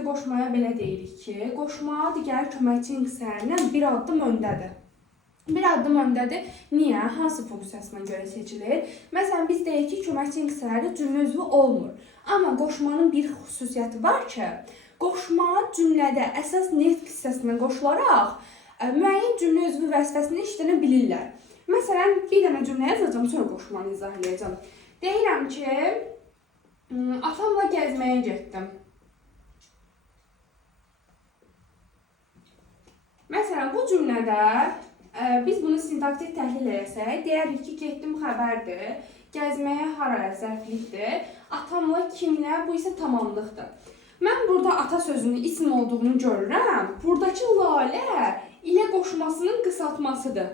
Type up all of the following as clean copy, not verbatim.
sözü qoşmaya belə deyirik ki, qoşma digər köməkçi indekslərindən bir addım öndədir. Bir addım öndədir. Niyə? Hansı funksiyasına görə seçilir? Məsələn, biz deyək ki, köməkçi indekslərdə cümlə üzvü olmur. Amma qoşmanın bir xüsusiyyəti var ki, qoşma cümlədə əsas nitq hissəsinə qoşularaq müəyyən cümlə üzvü vəzifəsini işlənə bilirlər. Məsələn, bir dənə cümlə yazacağam, sonra qoşmanı izah edəcəm. Deyirəm ki, atamla gəzməyə getdim. Məsələn, bu cümlədə biz bunu sintaktik təhlil etsək, deyərik ki, getdim xəbərdir, gəzməyə haraya zərflikdir, atamla kimlə, bu isə tamamlıqdır. Mən burada ata sözünün isim olduğunu görürəm, buradakı lalə ilə qoşmasının qısaltmasıdır.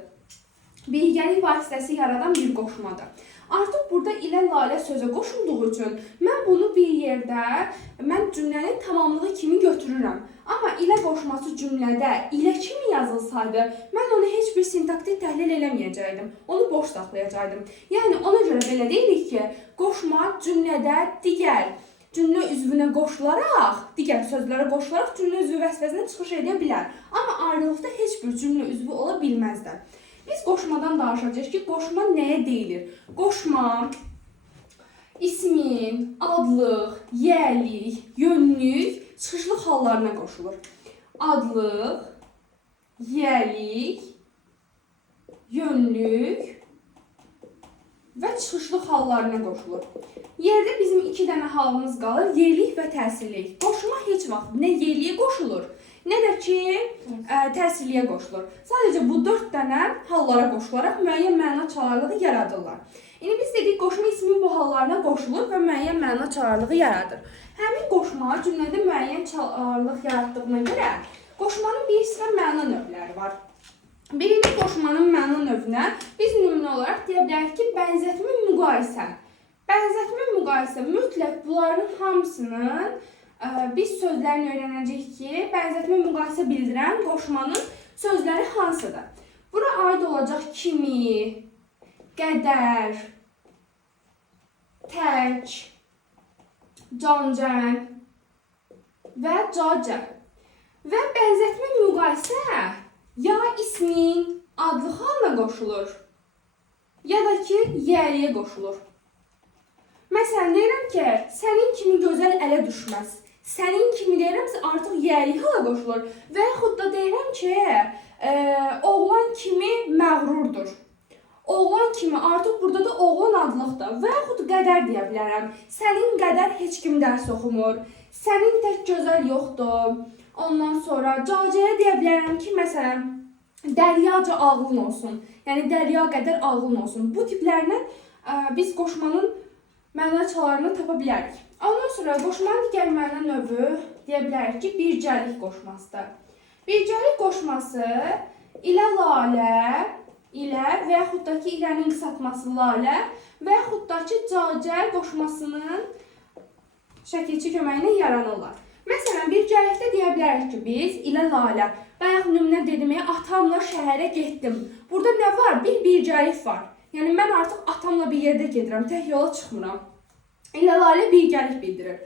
Bilgəlik vasitəsi yaradan bir qoşmadır. Artıq burada ilə lalə sözə qoşulduğu üçün mən bunu bir yerdə, mən cümlənin tamamlığı kimi götürürəm. Amma ilə qoşması cümlədə ilə kimi yazılsaydı, mən onu heç bir sintaktik təhlil eləməyəcəkdim. Onu boş saxlayacaqdım. Yəni, ona görə belə deyirik ki, qoşma cümlədə digər cümlə üzvünə qoşularaq, digər sözlərə qoşularaq cümlə üzvü vəzifəsinə çıxış edə bilər. Amma ayrılıqda heç bir cümlə üzvü ola bilməzlər. Biz qoşmadan danışacağıq ki, qoşma nəyə deyilir? Qoşma ismin, adlıq, yiyəlik, yönlük, çıxışlıq hallarına qoşulur. Adlıq, yiyəlik, yönlük və çıxışlıq hallarına qoşulur. Yerdə bizim iki dənə halımız qalır, yerlik və təsirlik. Qoşma heç vaxt nə yerliyə qoşulur, nə də ki, təsirliyə qoşulur. Sadəcə bu 4 dənə hallara qoşularaq müəyyən məna çalarlığı yaradırlar. İndi biz dedik, qoşma ismi bu hallarına qoşulur və müəyyən məna çalarlığı yaradır. Həmin qoşma cümlədə müəyyən çalarlıq yarattığına görə qoşmanın bir sıra məna növləri var. Birinci qoşmanın məna növünə biz nümunə olaraq deyə bilərik ki, bənzətmə, müqayisə. Bənzətmə, müqayisə mütləq bunların hamısının biz sözlərini öyrənəcəyik ki, bənzətmə, müqayisə bildirən qoşmanın sözləri hansıdır? Bura aid olacaq kimi, qədər, tək, cancən və cacə. Və bənzətmə, müqayisə ya ismin adlı halına qoşulur, ya da ki, yiyəliyə qoşulur. Məsələn, deyirəm ki, sənin kimi gözəl ələ düşməz. Sənin kimi deyirəmsə artıq yiyəlik hala qoşulur. Və yaxud da deyirəm ki, oğlan kimi məğrurdur. Oğlan kimi artıq burada da oğlan adlıqdır. Və yaxud qədər deyə bilərəm. Sənin qədər heç kim dərs oxumur. Sənin tək gözəl yoxdur. Ondan sonra cacəyə deyə bilərəm ki, məsələn, dəryaca ağlın olsun. Yəni, dərya qədər ağlın olsun. Bu tiplərlə biz qoşmanın məna çalarını tapa bilərik. Ondan sonra qoşmanın digər məna növü deyə bilərik ki, bircəlik qoşmasıdır. Bircəlik qoşması ilə lalə, ilə və yaxud da ki, ilənin qısaltması lalə və yaxud da ki, cacə qoşmasının şəkilçi köməyi ilə yaranırlar. Məsələn, bircəlikdə deyə bilərik ki, biz ilə lalə, bayaq nümunə dedim, atamla şəhərə getdim. Burada nə var? Bir bircəlik var. Yəni, mən artıq atamla bir yerdə gedirəm, tək yola çıxmıram. İlə lalə birgəlik bildirir.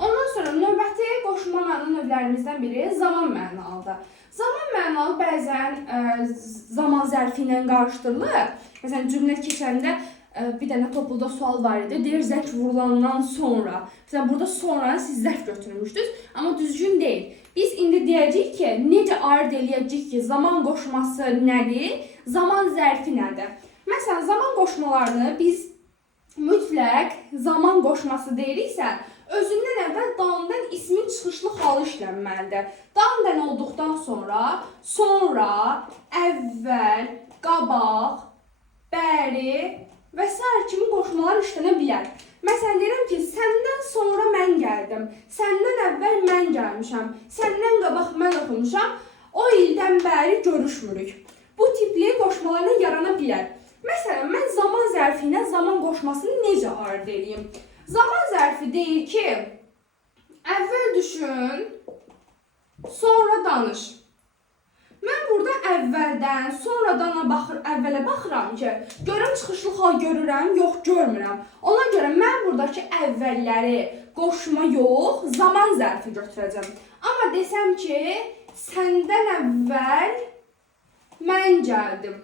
Ondan sonra növbəti qoşma məna növlərimizdən biri zaman mənalıdır. Zaman mənalı bəzən zaman zərfi ilə qarışdırılır. Məsələn, cümlə keçəndə bir dənə topluluqda sual var idi. Deyir, zərf vurulandan sonra. Məsələn, burada sonra siz zərf götürmüşdünüz, amma düzgün deyil. Biz indi deyəcəyik ki, necə ayırd eləyəcəyik ki, zaman qoşması nədir, zaman zərfi nədir? Məsələn, zaman qoşmalarını biz mütləq zaman qoşması deyiriksə, özündən əvvəl daimdən ismin çıxışlı halı işlənməlidir. Daimdən olduqdan sonra, əvvəl, qabaq, bəri və s. kimi qoşmalar işlənə bilər. Məsələn, deyirəm ki, səndən sonra mən gəldim, səndən əvvəl mən gəlmişəm, səndən qabaq mən oxumuşam, o ildən bəri görüşmürük. Bu tipli qoşmalarla yarana bilər. Məsələn, mən zaman zərfi ilə zaman qoşmasını necə ayırd edeyim? Zaman zərfi deyir ki, əvvəl düşün, sonra danış. Mən burada əvvəldən, sonradan əvvələ baxıram ki, görüm çıxışlı hal görürəm, yox görmürəm. Ona görə mən buradakı əvvəlləri qoşma yox, zaman zərfi götürəcəm. Amma desəm ki, səndən əvvəl mən gəldim.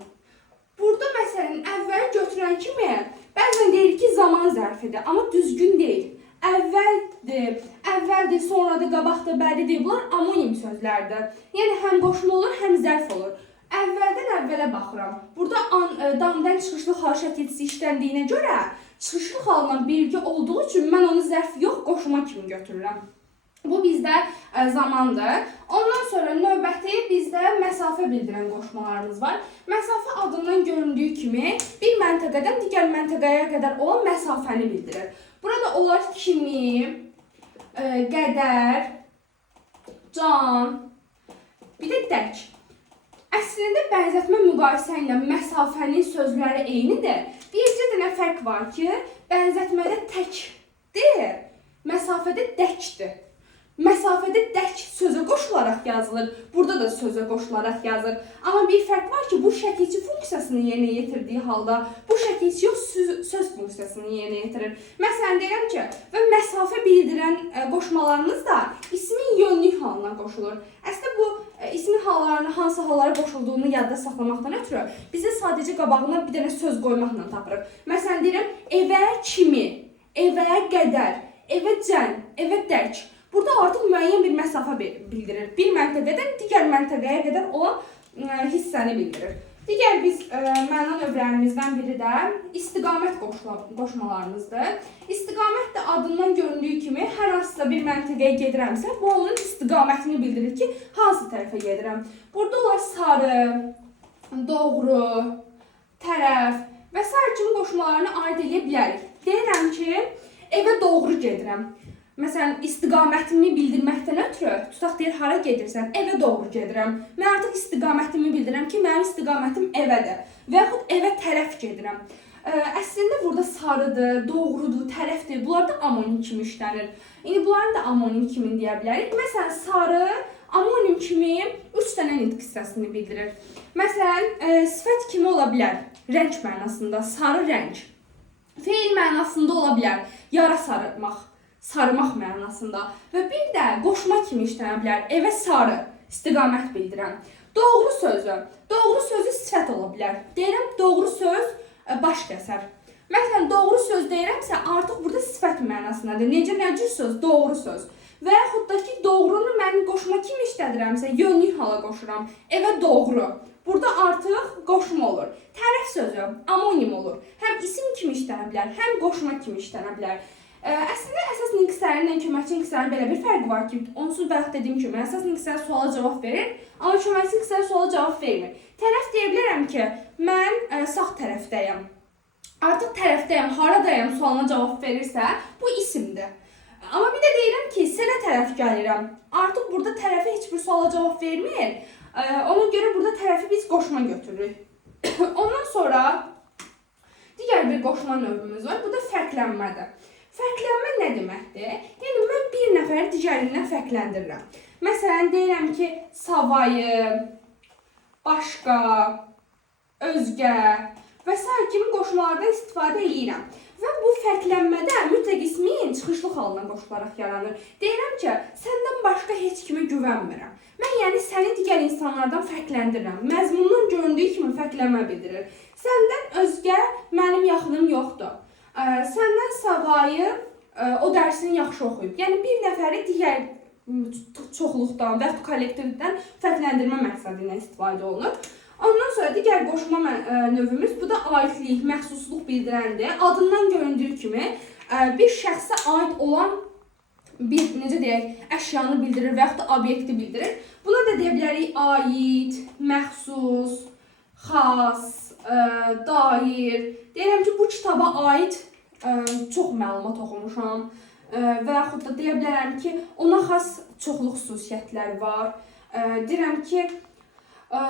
Burada məsələn, əvvəl götürən kimi bəzən deyirik ki, zaman zərfidir, amma düzgün deyil. Əvvəldir, sonradır, qabaqdır, bəridir. Bunlar amonim sözlərdir. Yəni, həm qoşma olur, həm zərf olur. Əvvəldən əvvələ baxıram. Burada damdan çıxışlı hal şəkilçisi işləndiyinə görə çıxışlı halla birgə olduğu üçün mən onu zərf yox, qoşma kimi götürürəm. Bu bizdə zamandır. Ondan sonra növbəti bizdə məsafə bildirən qoşmalarımız var. Məsafə adından göründüyü kimi bir məntəqədən digər məntəqəyə qədər olan məsafəni bildirir. Burada olar kimi, qədər, can, bir də dək. Əslində bənzətmə müqayisə ilə məsafənin sözləri eynidir. Bircə dənə fərq var ki, bənzətmədə təkdir, məsafədə dəkdir. Məsafədə dək sözə qoşularaq yazılır, burada da sözə qoşularaq yazılır. Amma bir fərq var ki, bu şəkilçi funksiyasını yerinə yetirdiyi halda bu şəkilçi yox, söz funksiyasını yerinə yetirir. Məsələn, deyirəm ki, və məsafə bildirən qoşmalarımız da ismin yönlük halına qoşulur. Əslində bu ismin hallarını, hansı hallara qoşulduğunu yadda saxlamaqdan ötürü bizə sadəcə qabağına bir dənə söz qoymaqla tapırıq. Məsələn, deyirəm, evə kimi, evə qədər, evə cən, evə dək. Burada artıq müəyyən bir məsafə bildirir. Bir məntəqədən digər məntəqəyə qədər olan hissəni bildirir. Digər biz məna növlərimizdən biri də istiqamət qoşmalarımızdır. İstiqamət də adından göründüyü kimi hər hansısa bir məntəqəyə gedirəmsə, bu onun istiqamətini bildirir ki, hansı tərəfə gedirəm. Burada olar sarı, doğru, tərəf və s. kimi qoşmalarını aid edə bilərik. Deyirəm ki, evə doğru gedirəm. Məsələn, istiqamətimi bildirməkdən ötürü, tutaq deyir, hara gedirsən, evə doğru gedirəm. Mən artıq istiqamətimi bildirirəm ki, mənim istiqamətim evədir və yaxud evə tərəf gedirəm. Əslində burada sarıdır, doğrudur, tərəfdir. Bunlar da amonim kimi işlənir. İndi bunların da amonim kimi deyə bilərik. Məsələn, sarı amonim kimi 3 dənə nitq hissəsini bildirir. Məsələn, sifət kimi ola bilər, rəng mənasında, sarı rəng. Feil mənasında ola bilər, yara sarımaq. Sarımaq mənasında və bir də qoşma kimi işlənə bilər. Evə sarı, istiqamət bildirən. Doğru sözü sifət ola bilər. Deyirəm, doğru söz baş kəsər. Məsələn, doğru söz deyirəmsə, artıq burada sifət mənasındadır. Necə söz? Doğru söz. Və yaxud da ki, doğrunu mən qoşma kimi işlədirəmsə, yönlük hala qoşuram. Evə doğru. Burada artıq qoşma olur. Tərəf sözü amonim olur. Həm isim kimi işlənə bilər, həm qoşma kimi işlənə bilər. Əslində, əsas nitqsələrin ilə köməkçi nitqsələrin belə bir fərqi var ki, onsuz bayaq dediyim kimi, əsas nitqsələr suala cavab verir, amma köməkçi nitqsələr suala cavab vermir. Tərəf deyə bilərəm ki, mən sağ tərəfdəyəm. Artıq tərəfdəyəm, haradayam sualına cavab verirsə, bu isimdir. Amma bir də deyirəm ki, sənə tərəf gəlirəm. Artıq burada tərəfi heç bir suala cavab vermir. Ona görə burada tərəfi biz qoşma götürürük. Ondan sonra digər bir qoşma növümüz var, bu da fərqlənmədir. Fərqlənmə nə deməkdir? Yəni, mən bir nəfəri digərindən fərqləndirirəm. Məsələn, deyirəm ki, savayı, başqa, özgə və s. kimi qoşmalardan istifadə edirəm. Və bu fərqlənmədə mütləq ismin çıxışlı halına qoşularaq yaranır. Deyirəm ki, səndən başqa heç kimə güvənmirəm. Mən yəni səni digər insanlardan fərqləndirirəm. Məzmundan göründüyü kimi fərqlənmə bildirir. Səndən özgə mənim yaxınım yoxdur. Səndən savayı o dərsini yaxşı oxuyub. Yəni, bir nəfəri digər çoxluqdan və kollektivdən fərqləndirmə məqsədi ilə istifadə olunur. Ondan sonra digər qoşma növümüz, bu da aidlik, məxsusluq bildirəndir. Adından göründüyü kimi bir şəxsə aid olan bir, necə deyək, əşyanı bildirir və yaxud da obyekti bildirir. Buna da deyə bilərik aid, məxsus, xas, dair. Deyirəm ki, bu kitaba aid çox məlumat oxumuşam və yaxud da deyə bilərəm ki, ona xas çoxlu xüsusiyyətlər var. Deyirəm ki,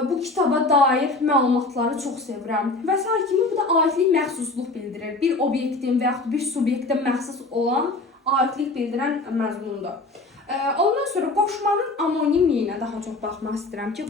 bu kitaba dair məlumatları çox sevirəm və s. kimi bu da aidlik, məxsusluq bildirir. Bir obyektin və yaxud bir subyektə məxsus olan aidlik bildirən məzmundur. Ondan sonra qoşmanın amonimliyinə daha çox baxmaq istəyirəm ki,